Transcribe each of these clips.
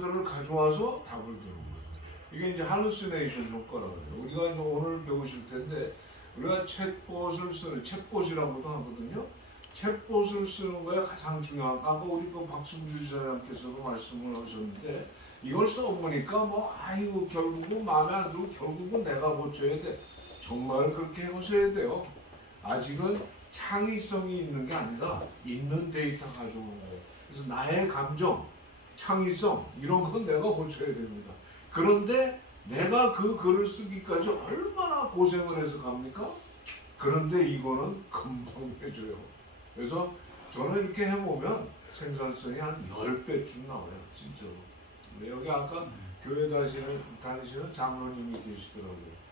를 가져와서 답을 주는 거예요. 이게 이제 할루시네이션 효과라고 해요. 우리가 이제 오늘 배우실 텐데 우리가 챗봇을 쓰는 챗봇이라고도 하거든요. 챗봇을 쓰는 거에 가장 중요한 아까 우리 그 박승주 지사장께서도 말씀을 하셨는데 이걸 써보니까 뭐 아이고 결국은 마음에 안 들고 결국은 내가 고쳐야 돼. 정말 그렇게 하셔야 돼요. 아직은 창의성이 있는 게 아니라 있는 데이터 가져오는 거예요. 그래서 나의 감정 창의성 이런 건 내가 고쳐야 됩니다. 그런데 내가 그 글을 쓰기까지 얼마나 고생을 해서 갑니까? 그런데 이거는 금방 해줘요. 그래서 저는 이렇게 해보면 생산성이 한 10배쯤 나와요. 진짜로. 여기 아까 교회 다니시는 장로님이 계시더라고요.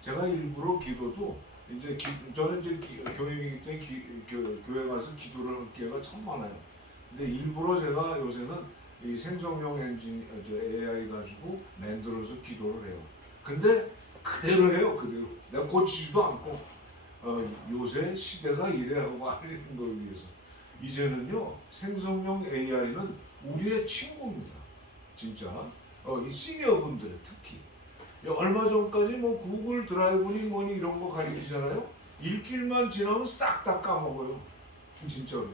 제가 일부러 기도도 이제 저는 이제 교인이기 때문에 교회 가서 기도를 할 기회가 참 많아요. 근데 일부러 제가 요새는 이 생성형 엔진, AI 가지고 만들어서 기도를 해요. 근데 그대로 해요, 그대로. 내가 고치지도 않고, 요새 시대가 이래 하고 알리는 걸 위해서. 이제는요, 생성형 AI는 우리의 친구입니다. 진짜. 이 시니어분들 특히. 얼마 전까지 뭐 구글 드라이브니 뭐니 이런 거 가리키잖아요. 일주일만 지나면 싹 다 까먹어요. 진짜로.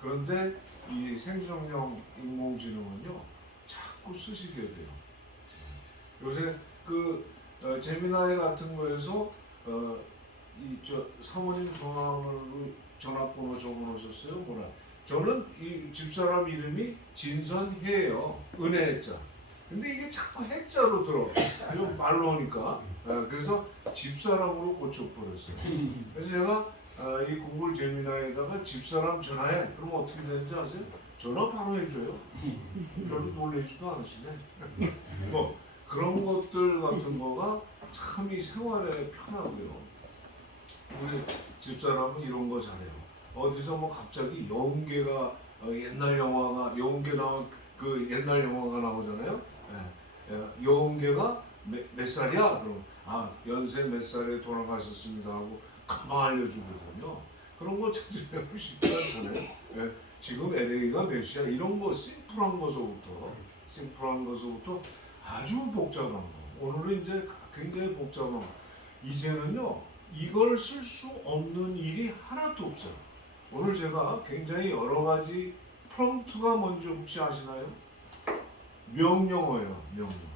그런데 이 생성형 인공지능은요 자꾸 쓰시게 돼요. 요새 그 제미나이 같은 거에서 사모님 전화번호 적어놓으셨어요. 뭐라? 저는 이 집사람 이름이 진선혜예요. 은혜자. 근데 이게 자꾸 해자로 들어. 이거 말로 하니까. 그래서 집사람으로 고쳐버렸어요. 그래서 제가 이 구글 제미나이에다가 집사람 전화해. 그럼 어떻게 되는지 아세요? 전화 바로 해줘요. 별로 놀라지도 않으시네. 뭐 그런 것들 같은 거가 참 이 생활에 편하고요. 우리 집사람은 이런 거 잘해요. 어디서 뭐 갑자기 여운계가 옛날 영화가 여운계 나온 그 옛날 영화가 나오잖아요. 여운계가 몇 살이야? 그럼 연세 몇 살에 돌아가셨습니다 하고 가만 알려주거든요. 그런 거 찾으면 쉽지 않잖아요. 지금 LA가 몇이야? 이런 거 심플한 것부터 아주 복잡한 거. 오늘은 이제 굉장히 복잡한 거. 이제는요, 이걸 쓸 수 없는 일이 하나도 없어요. 오늘 제가 굉장히 여러 가지 프롬프트가 뭔지 혹시 아시나요? 명령어예요, 명령어.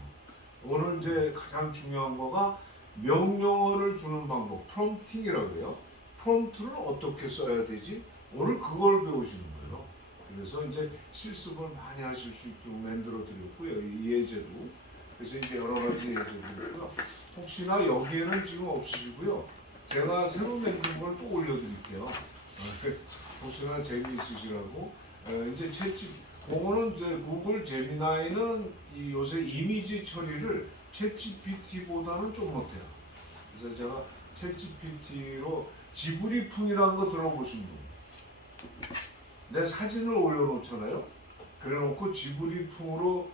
오늘 이제 가장 중요한 거가 명령어를 주는 방법, 프롬프팅이라고 해요. 프롬프트를 어떻게 써야 되지? 오늘 그걸 배우시는 거예요. 그래서 이제 실습을 많이 하실 수 있도록 만들어 드렸고요. 이 예제도. 그래서 이제 여러 가지 예제들이고요. 혹시나 여기에는 지금 없으시고요. 제가 새로 만든 걸 또 올려드릴게요. 혹시나 재미있으시라고. 이제 그거는 이제 구글 제미나이는 요새 이미지 처리를 챗GPT보다는 좀 못해요. 그래서 제가 챗GPT로 지브리풍이라는 거 들어보신 분. 내 사진을 올려놓잖아요. 그래놓고 지브리풍으로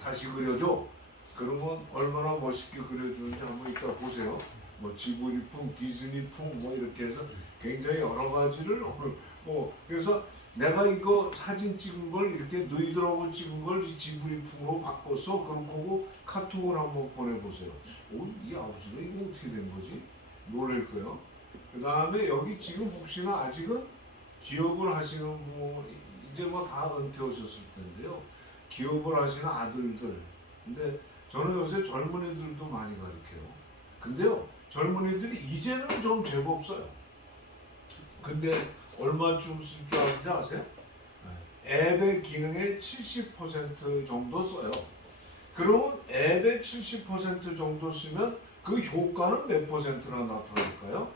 다시 그려줘. 그러면 얼마나 멋있게 그려주는지 한번 이따 보세요. 뭐 지브리풍, 디즈니풍 뭐 이렇게 해서 굉장히 여러 가지를 그래서 내가 이거 사진 찍은 걸 이렇게 너희들하고 찍은 걸 지브리풍으로 바꿔서 그렇고 카톡을 한번 보내보세요. 이 아버지가 이거 어떻게 된 거지? 놀랄 거예요. 그 다음에 여기 지금 혹시나 아직은 기업을 하시는 이제 뭐 다 은퇴하셨을 텐데요. 기업을 하시는 아들들. 근데 저는 요새 젊은이들도 많이 가르쳐요. 근데요, 젊은이들이 이제는 좀 제법 써요. 근데 얼마쯤 쓸 줄 아는지 아세요? 앱의 기능의 70% 정도 써요. 그러면 앱의 70% 정도 쓰면 그 효과는 몇 퍼센트나 나타날까요?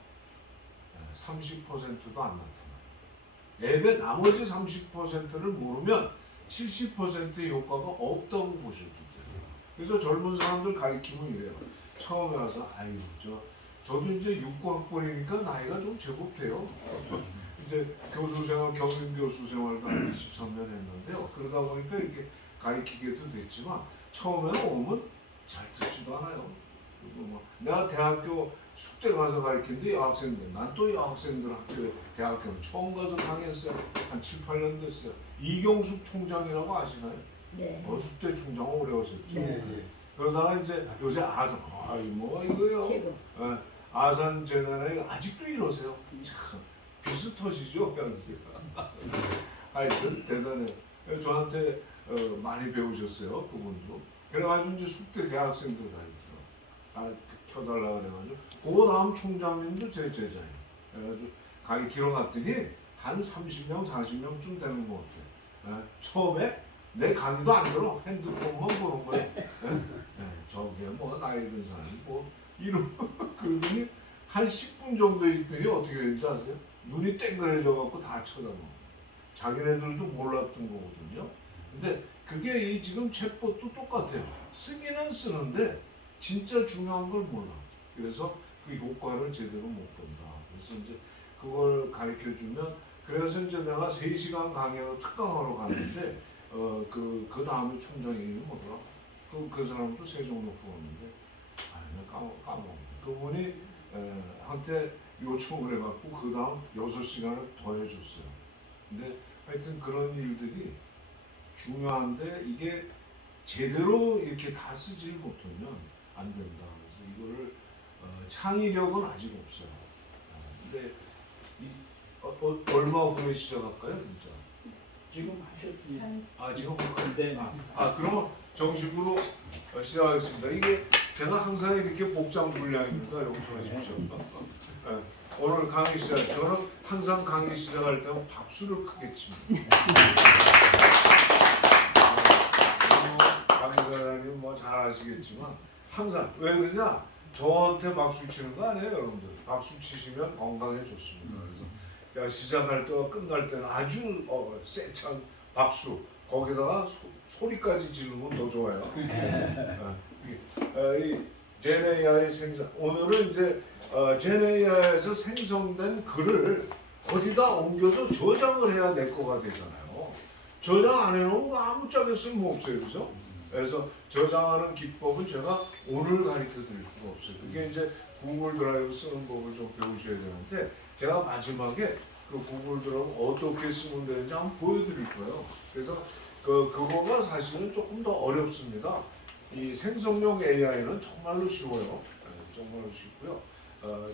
30%도 안 나타나요. 앱의 나머지 30%를 모르면 70%의 효과가 없다고 보셔도 돼요. 그래서 젊은 사람들 가르치면 이래요. 처음에 와서 저도 이제 6학번이니까 나이가 좀 제법 돼요. 이제 경영 교수 생활도 한 23년 했는데요. 그러다 보니까 이렇게 가르치게도 됐지만 처음에는 오면 잘 듣지도 않아요. 내가 대학교 숙대 가서 가르치는데 여학생들, 난 또 여학생들 대학교는 처음 가서 강의했어요. 한 7, 8년 됐어요. 이경숙 총장이라고 아시나요? 네. 숙대 총장 오래 하셨죠. 네. 그러다가 이제 요새 아산, 이모가 이거요. 최고. 아산 재단에 아직도 이러세요. 참 비슷하시죠, 현수. 하여튼 대단해요. 저한테 많이 배우셨어요, 그분도. 그래가지고 이제 숙대 대학생들 가르쳐. 켜달라 그래가지고. 그 다음 총장님도 제 제자예요. 그래가지고 가르치러 갔더니 한 30명, 40명쯤 되는 것 같아요. 처음에 내 강의도 안 들어. 핸드폰만 보는 거예요. 저게 뭐 나이 든 사람이 뭐 이러고 그러더니 한 10분 정도 있더니 어떻게 되는지 아세요? 눈이 땡그레져 갖고 다 쳐다보고. 자기네들도 몰랐던 거거든요. 근데 그게 이 지금 챗봇도 똑같아요. 쓰기는 쓰는데 진짜 중요한 걸 몰라. 그래서 그 효과를 제대로 못 본다. 그래서 이제 그걸 가르쳐 주면 그래서 이제 내가 3시간 강의로 특강하러 갔는데 그 다음에 총장이 뭐더라? 그 사람도 세종로 포함인데 내가 까먹었네. 그분이 한테 요청을 해갖고 그 다음 6시간을 더 해줬어요. 근데 하여튼 그런 일들이 중요한데 이게 제대로 이렇게 다 쓰지 못하면 안 된다. 그래서 이거를 창의력은 아직 없어요. 근데 얼마 후에 시작할까요, 진짜? 지금 하셨으면 지금 네. 그러면 정식으로 시작하겠습니다. 이게 제가 항상 이렇게 복장 불량입니다. 용서하십시오. 오늘 강의 시작. 저는 항상 강의 시작할 때는 박수를 크게 칩니다. 강의사님 뭐 잘 아시겠지만 항상 왜 그러냐? 저한테 박수 치는 거 아니에요, 여러분들. 박수 치시면 건강에 좋습니다. 그래서 시작할 때와 끝날 때는 아주 세찬 박수. 거기다가 소리까지 지르면 더 좋아요. 이 GenAI 생성. 오늘은 이제 GenAI에서 생성된 글을 어디다 옮겨서 저장을 해야 내 거가 되잖아요. 저장 안 해놓으면 아무짝에 쓸모없어요, 그죠? 그래서 저장하는 기법은 제가 오늘 가르쳐 드릴 수가 없어요. 그게 이제 구글 드라이브 쓰는 법을 좀 배우셔야 되는데 제가 마지막에 그 구글 드라이브 어떻게 쓰면 되는지 한번 보여드릴 거예요. 그래서 그거가 사실은 조금 더 어렵습니다. 이 생성형 AI는 정말로 쉬워요. 정말로 쉽고요.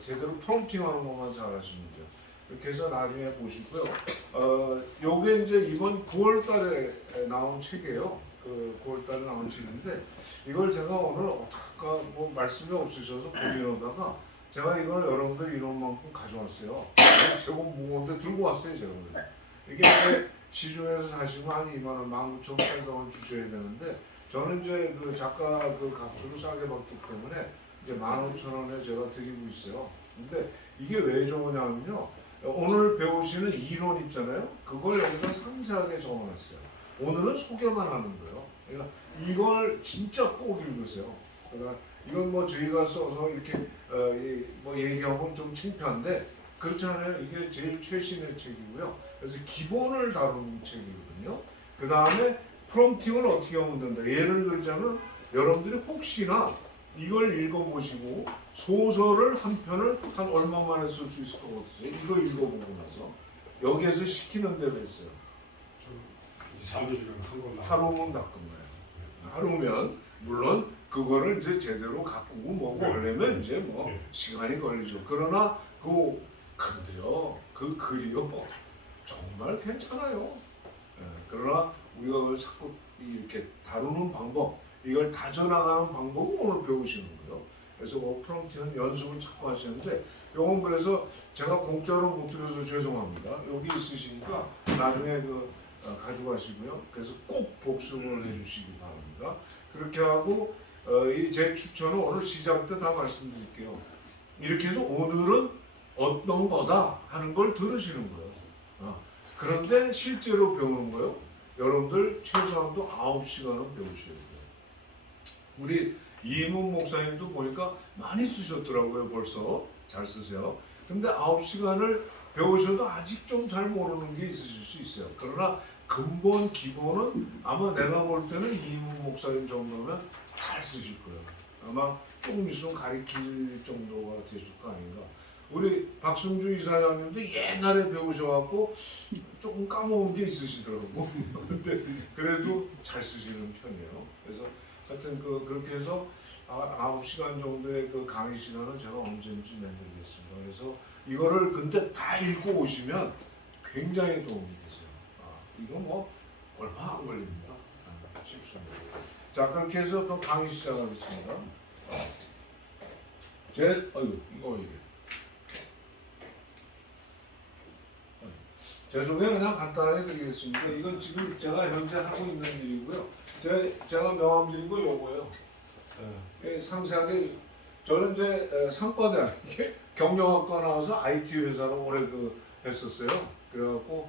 제대로 프롬프팅하는 것만 잘 하시면 돼요. 이렇게 해서 나중에 보시고요. 요게 이제 이번 9월달에 나온 책이에요. 9월달에 나온 책인데 이걸 제가 오늘 어떡할까 뭐 말씀이 없으셔서 고민하다가 제가 이걸 여러분들 이런만큼 가져왔어요. 제법 무거운데 들고 왔어요, 제가. 이게 이제 시중에서 사시면 한 2만 원, 19,800원 주셔야 되는데 저는 이제 그 작가 그 값으로 싸게 받기 때문에 이제 15,000원에 제가 드리고 있어요. 근데 이게 왜 좋으냐면요. 오늘 배우시는 이론 있잖아요. 그걸 여기서 상세하게 적어놨어요. 오늘은 소개만 하는 거예요. 그러니까 이걸 진짜 꼭 읽으세요. 그러니까 이건 뭐 저희가 써서 이렇게 뭐 얘기하면 좀 창피한데 그렇지 않아요. 이게 제일 최신의 책이고요. 그래서 기본을 다루는 책이거든요. 그 다음에 프롬프팅을 어떻게 하면 된다. 예를 들자면 여러분들이 혹시나 이걸 읽어보시고 소설을 한 편을 한 얼마 만에 쓸 수 있을 것 같으세요? 이거 읽어보고 나서 여기에서 시키는 대로 했어요. 2, 3일이면 한 걸로 하루면 다 끝나요. 하루면 물론 그거를 이제 제대로 가꾸고 뭐고 하려면 이제 뭐 시간이 걸리죠. 그러나 근데요 그 글이요 정말 괜찮아요. 그러나 우리가 그걸 자꾸 이렇게 다루는 방법, 이걸 다져나가는 방법을 오늘 배우시는 거예요. 그래서 뭐 프롬프트는 연습을 자꾸 하시는데 요건 그래서 제가 공짜로 못 드려서 죄송합니다. 여기 있으시니까 나중에 가져가시고요. 그래서 꼭 복습을 해주시기 바랍니다. 그렇게 하고 이 제 추천은 오늘 시작 때 다 말씀드릴게요. 이렇게 해서 오늘은 어떤 거다 하는 걸 들으시는 거예요. 그런데 실제로 배우는 거요. 여러분들 최소한도 9시간은 배우셔야 돼요. 우리 이문 목사님도 보니까 많이 쓰셨더라고요. 벌써 잘 쓰세요. 근데 9시간을 배우셔도 아직 좀 잘 모르는 게 있으실 수 있어요. 그러나 근본 기본은 아마 내가 볼 때는 이문 목사님 정도면 잘 쓰실 거예요. 아마 조금 있으면 가리킬 정도가 되실 거 아닌가. 우리 박승주 이사장님도 옛날에 배우셔갖고 조금 까먹은 게 있으시더라고. 근데 그래도 잘 쓰시는 편이에요. 그래서 하여튼 그렇게 해서 9시간 정도의 그 강의 시간은 제가 언제든지 내드리겠습니다. 그래서 이거를 근데 다 읽고 오시면 굉장히 도움이 되세요. 이거 뭐 얼마 안 걸립니다. 쉽습니다. 자, 그렇게 해서 또 강의 시작하겠습니다. 이거 이게. 제 소개 그냥 간단하게 드리겠습니다. 이건 지금 제가 현재 하고 있는 일이고요. 제가 명함 드린 거 요거예요. 상세하게 저는 이제 상과대 경영학과 나와서 IT 회사를 오래 했었어요. 그래갖고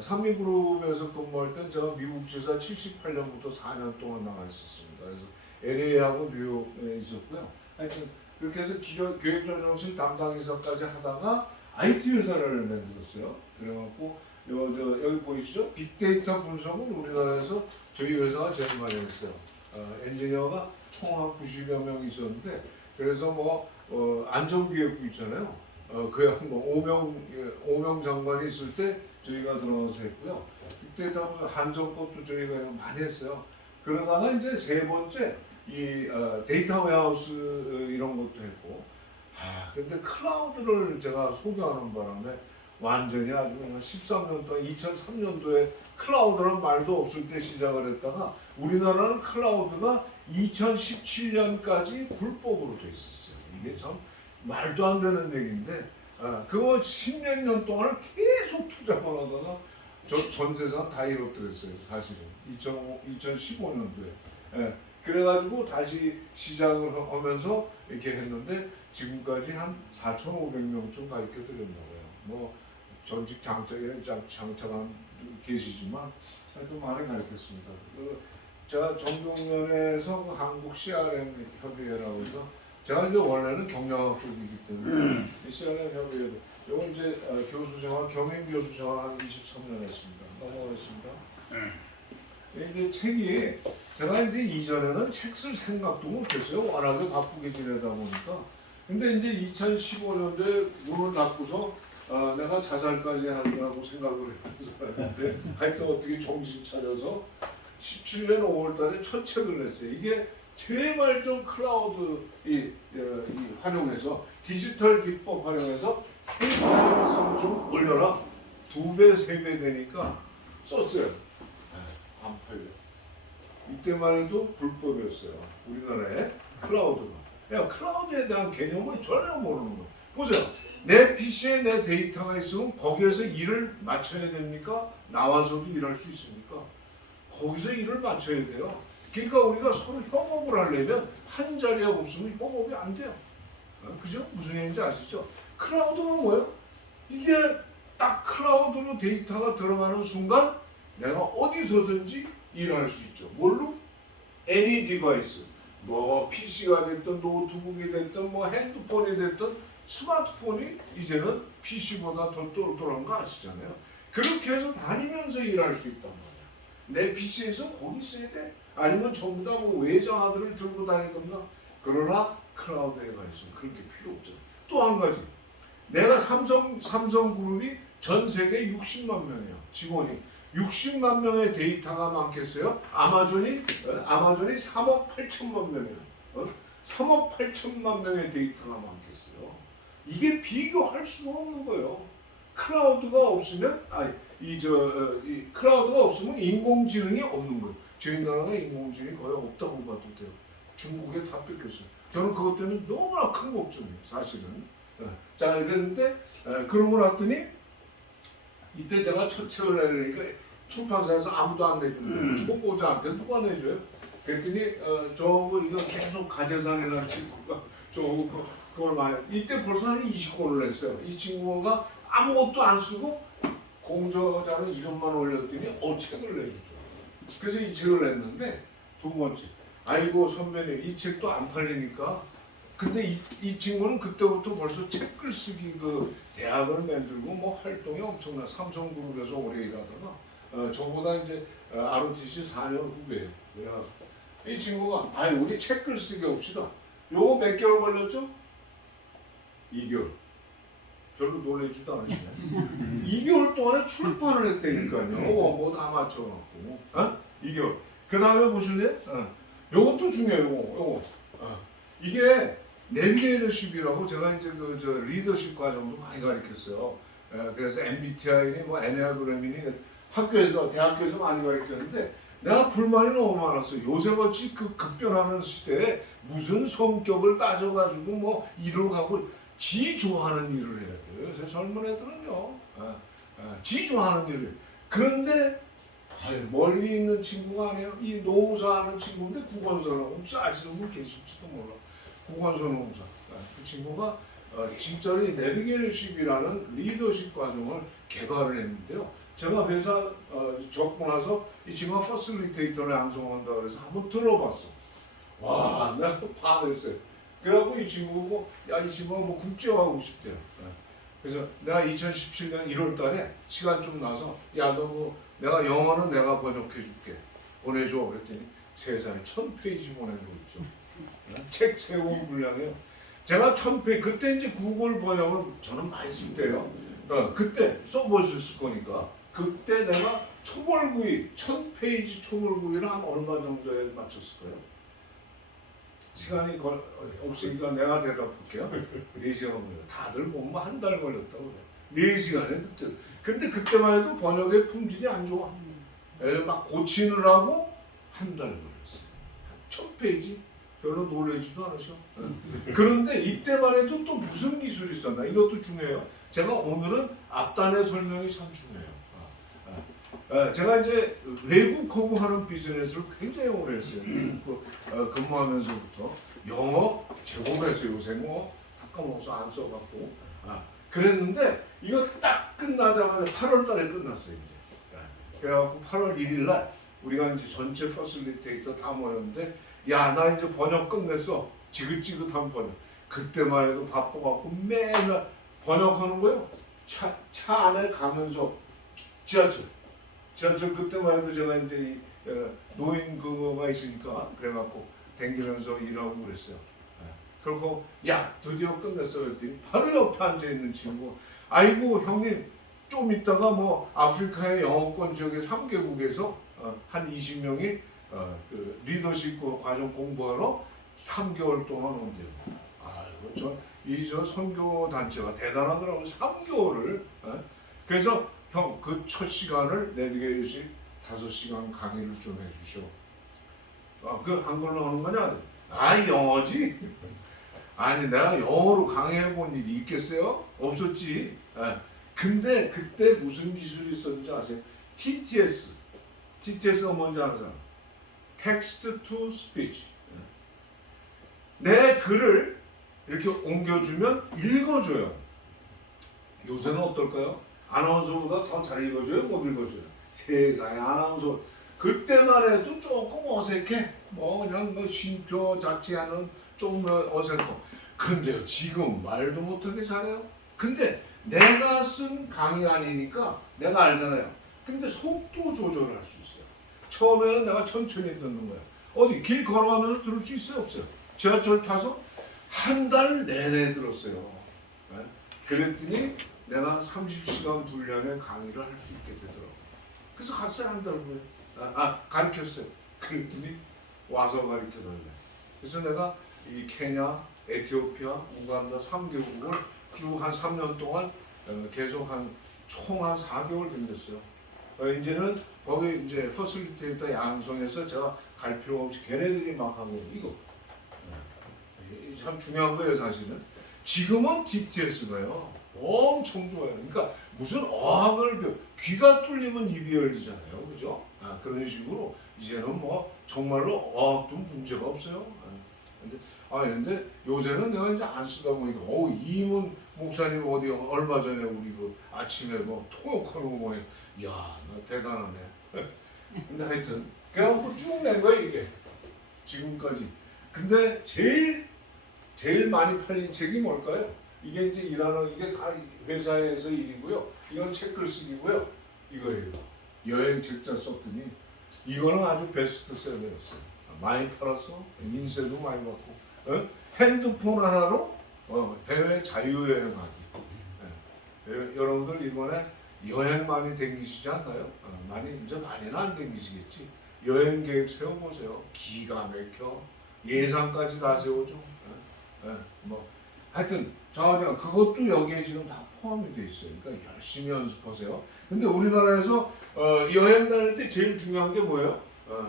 삼미그룹에서 근무할 땐 제가 미국 지사 78년부터 4년 동안 나가 있었습니다. 그래서 LA하고 뉴욕에 있었고요. 하여튼 그렇게 해서 기획조정실 담당이사까지 하다가 IT 회사를 만들었어요. 그래갖고 여기 보이시죠? 빅데이터 분석은 우리나라에서 저희 회사가 제일 많이 했어요. 엔지니어가 총 한 90여 명 있었는데 그래서 뭐 안전기획부 있잖아요. 그야 뭐 5명 장관이 있을 때 저희가 들어가서 했고요. 빅데이터 분석 한정 것도 저희가 많이 했어요. 그러다가 이제 세 번째 이 데이터 웨어하우스 이런 것도 했고 근데 클라우드를 제가 소개하는 바람에 완전히 아주 그냥 13년 동안 2003년도에 클라우드란 말도 없을 때 시작을 했다가 우리나라는 클라우드가 2017년까지 불법으로 돼 있었어요. 이게 참 말도 안 되는 얘기인데 그거 10몇 년 동안을 계속 투자만 하다가 전 재산 다 잃어버렸어요. 사실은 2015년도에 그래가지고 다시 시작을 하면서 이렇게 했는데 지금까지 한 4,500명쯤 가르쳐 드렸나 봐요. 뭐 전직 장차가 계시지만 하여튼 많이 가르쳤습니다. 제가 정경련에서 한국 CRM 협의회라고 해서 제가 이제 원래는 경영학 쪽이기 때문에 CRM 협의회 요건 이제 교수 생활 경영 교수 생활 한 23년 했습니다. 넘어가겠습니다. 이제 책이 제가 이제 이전에는 책 쓸 생각도 못했어요. 워낙에 바쁘게 지내다 보니까. 근데 이제 2015년도에 문을 닫고서 내가 자살까지 하려고 생각을 했는데 하여튼 어떻게 정신 차려서 17년 5월달에 첫 책을 냈어요. 이게 제발 좀 클라우드 활용해서 디지털 기법 활용해서 생산성 좀 올려라. 2배, 3배 되니까 썼어요. 안 팔려. 이때만 해도 불법이었어요. 우리나라에 클라우드가. 클라우드에 대한 개념을 전혀 모르는 거예요. 보세요. 내 PC에 내 데이터가 있으면 거기에서 일을 맞춰야 됩니까? 나와서도 일할 수 있습니까? 거기서 일을 맞춰야 돼요. 그러니까 우리가 서로 협업을 하려면 한 자리에 없으면 협업이 안 돼요. 그죠? 무슨 얘기인지 아시죠? 클라우드가 뭐예요? 이게 딱 클라우드로 데이터가 들어가는 순간 내가 어디서든지 일할 수 있죠. 뭘로? any device. 뭐 PC가 됐든 노트북이 됐든 뭐 핸드폰이 됐든 스마트폰이 이제는 PC보다 더 똘똘한 거 아시잖아요. 그렇게 해서 다니면서 일할 수 있단 말이야. 내 PC에서 거기 있어야 돼. 아니면 전부 다 뭐 외장 하드를 들고 다니던가. 그러나 클라우드에 가 있으면 그렇게 필요 없잖아. 또 한 가지. 내가 삼성그룹이 전 세계 60만 명이에요. 직원이. 60만 명의 데이터가 많겠어요? 아마존이 3억 8천만 명이에요. 3억 8천만 명의 데이터가 많겠어요. 이게 비교할 수가 없는 거예요. 클라우드가 없으면 클라우드가 없으면 인공지능이 없는 거예요. 저희 나라가 인공지능이 거의 없다고 봐도 돼요. 중국에 다 뺏겼어요. 저는 그것 때문에 너무나 큰 걱정이에요. 사실은. 자, 이랬는데 그러고 났더니 이때 제가 첫 책을 내려니까 출판사에서 아무도 안 내주는 거예요. 초보자한테 누가 내줘요? 그랬더니 저거 이거 계속 가재산이라는 친구가 그걸 많이 이때 벌써 한 20권을 냈어요. 이 친구가 아무것도 안 쓰고 공저자는 이름만 올렸더니 책을 내주더라고요. 그래서 이 책을 냈는데 두 번째 아이고 선배님 이 책도 안 팔리니까 근데 이 친구는 그때부터 벌써 책 글쓰기 대학을 만들고 뭐 활동이 엄청나 삼성그룹에서 오래 일하다가 저보다 이제 ROTC 4년 후배예요. 이 친구가 우리 책 글쓰기 합시다. 요거 몇 개월 걸렸죠? 2개월. 별로 놀래지도 않으시네. 2개월 동안에 출판을 했다니까요. 원고 다 맞춰갖고. 2개월. 그 다음에 보실래요? 요것도 중요해요. 요거. 이게 내비게이터십이라고 제가 이제 저 리더십 과정도 많이 가르쳤어요. 그래서 MBTI니 뭐 에네아그램이니 학교에서 대학교에서 많이 가르쳤는데 내가 불만이 너무 많았어요. 요새같이 그 급변하는 시대에 무슨 성격을 따져가지고 뭐 일을 가고 지 좋아하는 일을 해야 돼요. 요새 젊은 애들은요. 지 좋아하는 일을. 그런데 멀리 있는 친구가 아니에요. 이 노무사 하는 친구인데 국원서라고 혹시 아시는 분 계실지도 몰라. 국원서 노무사. 그 친구가 진짜로 이 내비게이션십이라는 리더십 과정을 개발을 했는데요. 제가 회사 적고 나서 이 친구가 퍼실리테이터를 양성한다고 그래서 한번 들어봤어. 와, 내가 반했어요. 그래갖고 이 친구고, 야, 이 친구가 뭐 국제화하고 싶대요. 그래서 내가 2017년 1월 달에 시간 좀 나서, 야, 너 뭐, 내가 영어는 내가 번역해줄게. 보내줘. 그랬더니 세상에 1000페이지 보내주고 있죠. 책 3권 분량이에요. 제가 1000페이지, 그때 이제 구글 번역을 저는 많이 쓸 때요. 그때 써보셨을 거니까. 그때 내가 초벌구이, 1000페이지 초벌구이를 한 얼마 정도에 맞췄을 거예요. 시간이 없으니까 내가 대답할게요. 4시간 걸려요. 다들 보면 한 달 걸렸다고 그래요. 4시간에 그때. 근데 그때만 해도 번역의 품질이 안 좋아. 막 고치느라고 한 달 걸렸어요. 1000페이지? 별로 놀라지도 않으셔. 그런데 이때만 해도 또 무슨 기술이 있었나? 이것도 중요해요. 제가 오늘은 앞단의 설명이 참 중요해요. 제가 이제 외국 거부하는 비즈니스를 굉장히 오래 했어요. 근무하면서부터 영어 제공했어요. 요새 뭐 닦아먹어서 안 써갖고. 그랬는데 이거 딱 끝나자마자 8월 달에 끝났어요. 이제. 그래갖고 8월 1일 날 우리가 이제 전체 퍼실리테이터 다 모였는데 야, 나 이제 번역 끝냈어. 지긋지긋한 번역. 그때만 해도 바빠갖고 맨날 번역하는 거예요. 차 안에 가면서 지하철 그때만 해도 제가 이제 노인 그거가 있으니까 그래갖고 댕기면서 일하고 그랬어요. 그리고 야, 드디어 끝냈어 그랬더니 바로 옆에 앉아있는 친구, 아이고 형님 좀 있다가 뭐 아프리카의 영어권 지역의 3개국에서 한 20명이 그 리더십 과정 공부하러 3개월 동안 온대요. 아이고 저 선교 단체가 대단하더라고요. 3개월을. 그래서 형 그 첫 시간을 내비게이션 5시간 강의를 좀 해주셔. 그 한글로 하는 거냐? 영어지. 아니 내가 영어로 강의해본 일이 있겠어요? 없었지. 근데 그때 무슨 기술이 있었는지 아세요? TTS가 뭔지 아는 사람? Text to Speech. 내 글을 이렇게 옮겨주면 읽어줘요. 요새는 어떨까요? 아나운서보다 더 잘 읽어줘요? 못 읽어줘요? 세상에 아나운서 그때만 해도 조금 어색해. 뭐 그냥 뭐 쉼표 자체하는 좀 어색하고. 근데요 지금 말도 못하게 잘해요. 근데 내가 쓴 강의 아니니까 내가 알잖아요. 근데 속도 조절할 수 있어요. 처음에는 내가 천천히 듣는 거예요. 어디 길 걸어가면서 들을 수 있어요? 없어요? 지하철 타서 한 달 내내 들었어요. 그랬더니 내가 30시간 분량의 강의를 할 수 있게 되더라고요. 그래서 갔어요. 한 달 후에. 가르쳤어요. 그랬더니 와서 가르쳐달래. 그래서 내가 이 케냐, 에티오피아, 우간다 3개국을 쭉 한 3년 동안 계속 총 한 4개월 다녔어요. 이제는 거기 이제 퍼실리테이터 양성해서 제가 갈 필요 없이 걔네들이 막 하고 이거 참 중요한 거예요 사실은. 지금은 DTS가요 엄청 좋아요. 그러니까 무슨 어학을 귀가 뚫리면 입이 열리잖아요, 그죠? 그런 식으로 이제는 뭐 정말로 어학도 문제가 없어요. 근데 요새는 내가 이제 안 쓰다 보니까 이문 목사님 어디 얼마 전에 우리 그 아침에 뭐 통역하는 거 보니 야, 나 대단하네. 근데 하여튼 그래갖고 쭉 낸 거야 이게 지금까지. 근데 제일 많이 팔린 책이 뭘까요? 이게 이제 이게 다 회사에서 일이고요. 이건 책글 쓰기고요. 이거예요. 여행 책자 썼더니 이거는 아주 베스트셀러였어요. 많이 팔았어. 인쇄도 많이 받고. 핸드폰 하나로 해외 자유여행하기. 여러분들 이번에 여행 많이 다니시지 않나요? 많이 이제 많이는 안 다니시겠지. 여행 계획 세워보세요. 기가 막혀. 예산까지 다 세우죠. 뭐 하여튼 정하면 그것도 여기에 지금 다 포함이 돼 있어요. 그러니까 열심히 연습하세요. 근데 우리나라에서 여행 다닐 때 제일 중요한 게 뭐예요?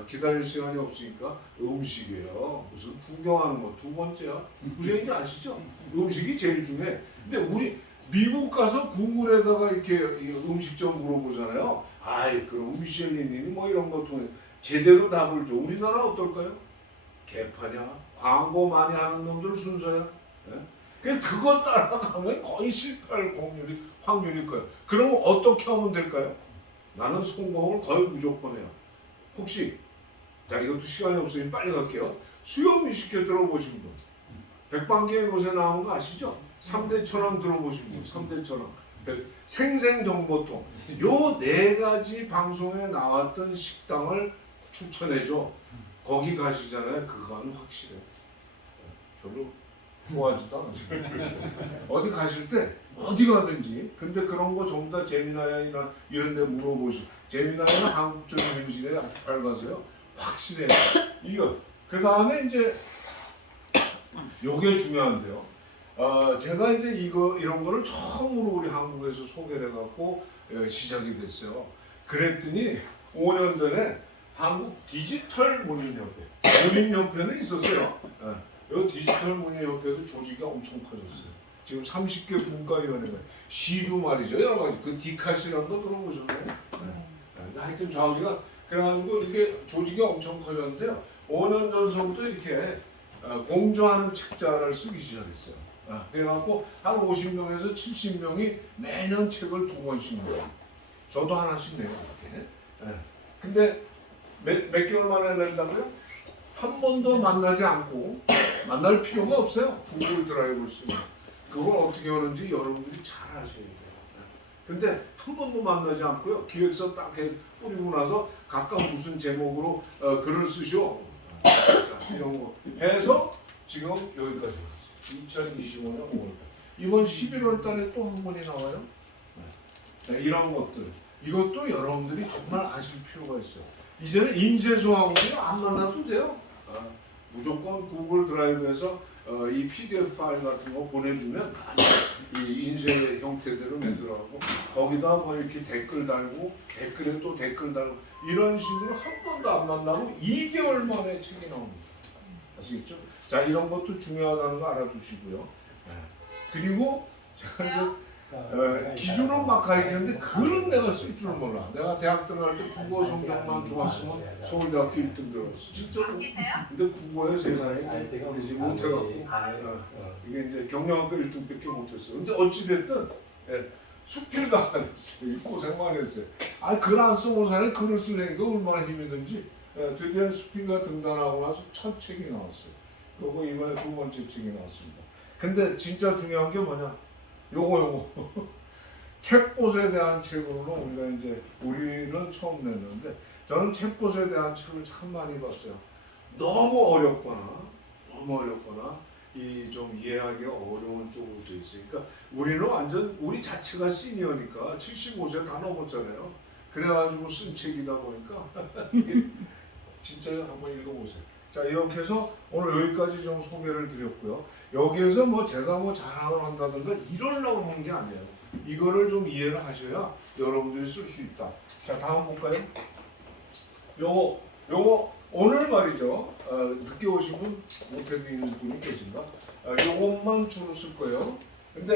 기다릴 시간이 없으니까 음식이에요. 무슨 구경하는 거 두 번째야. 무슨 얘기인지 아시죠? 음식이 제일 중요해. 근데 우리 미국 가서 구글에다가 이렇게 음식점 물어보잖아요. 아이 그럼 미슐린이니 뭐 이런 거 통해 제대로 답을 줘. 우리나라 어떨까요? 개파냐? 광고 많이 하는 놈들 순서야. 예? 그거 따라가면 거의 실패할 확률일 거예요. 그러면 어떻게 하면 될까요? 나는 성공을 거의 무조건 해요. 혹시 자 이것도 시간이 없으니 빨리 갈게요. 수염 20개 들어보신 분, 백반기에 요새 나온 거 아시죠? 3대 천왕 들어보신 분, 3대 천왕, 생생정보통 요 네 가지 방송에 나왔던 식당을 추천해줘. 거기 가시잖아요. 그건 확실해. 별로 좋아하지도 않으시고 어디 가실 때 어디 가든지 근데 그런 거 전부 다 제미나이나 이런 데 물어보시고 제미나이는 한국적인 음식에 아주 밝아서요 확실해요. 이거 그 다음에 이제 요게 중요한데요. 제가 이제 이런 거를 처음으로 우리 한국에서 소개를 해갖고 시작이 됐어요. 그랬더니 5년 전에 한국 디지털 문인협회는 있었어요. 이 디지털 문인협회도 조직이 엄청 커졌어요. 지금 30개 분과위원회가 시도 말이죠. 여러 가지 그 디카시라는 거 들어보셨나요? 하여튼 저기가 그래가지고 이게 조직이 엄청 커졌는데요. 5년 전서부터 이렇게 공조하는 책자를 쓰기 시작했어요. 그래갖고 한 50명에서 70명이 매년 책을 2권씩 내요. 저도 하나씩 내요. 이렇게. 근데 몇 개월 만에 낸다고요? 한 번도 만나지 않고 만날 필요가 없어요. 구글 드라이브를 쓰면. 그걸 어떻게 하는지 여러분들이 잘 아셔야 돼요. 근데 한 번도 만나지 않고요. 기획서 딱 뿌리고 나서 각각 무슨 제목으로 글을 쓰셔. 이런 거 해서 지금 여기까지 왔어요. 2025년 5월달. 이번 11월 달에 또 한 번이 나와요. 이런 것들. 이것도 여러분들이 정말 아실 필요가 있어요. 이제는 인쇄소하고는 안 만나도 돼요. 무조건 구글 드라이브에서 이 PDF 파일 같은 거 보내주면 이 인쇄 형태대로 만들어가고 거기다 뭐 이렇게 댓글 달고 댓글에 또 댓글 달고 이런 식으로 한 번도 안 만나고 2개월 만에 책이 나옵니다. 아시겠죠? 자 이런 것도 중요하다는 거 알아두시고요. 그리고 제가 이제 기술은 막 가르쳤는데 글은 내가 쓸 줄은 몰라. 내가 대학 들어갈 때 국어 성적만 좋았으면 서울대학교 1등 들어갔어. 진짜로. 근데 국어에 세상에 이제 못해갖고 이게 이제 경영학과 1등밖에 못했어. 근데 어찌됐든 수필가 안 했어요. 고생만 했어요. 글 안 써본 사람이 글을 쓰려니까 얼마나 힘이 든지 드디어 수필가 등단하고 나서 첫 책이 나왔어요. 그리고 이번에 두 번째 책이 나왔습니다. 근데 진짜 중요한 게 뭐냐? 요거 책봇에 대한 책으로 우리는 처음 냈는데 저는 책봇에 대한 책을 참 많이 봤어요. 너무 어렵거나 이 좀 이해하기가 어려운 쪽으로 돼 있으니까 우리는 완전 우리 자체가 시니어니까 75세 다 넘었잖아요. 그래가지고 쓴 책이다 보니까 진짜 한번 읽어보세요. 자 이렇게 해서 오늘 여기까지 좀 소개를 드렸고요. 여기에서 뭐 제가 뭐 자랑을 한다든가 이러려고 하는 게 아니에요. 이거를 좀 이해를 하셔야 여러분들이 쓸 수 있다. 자 다음 볼까요? 요거 오늘 말이죠. 늦게 오신 분 못해드리는 분이 계신가? 요것만 주로 쓸 거예요.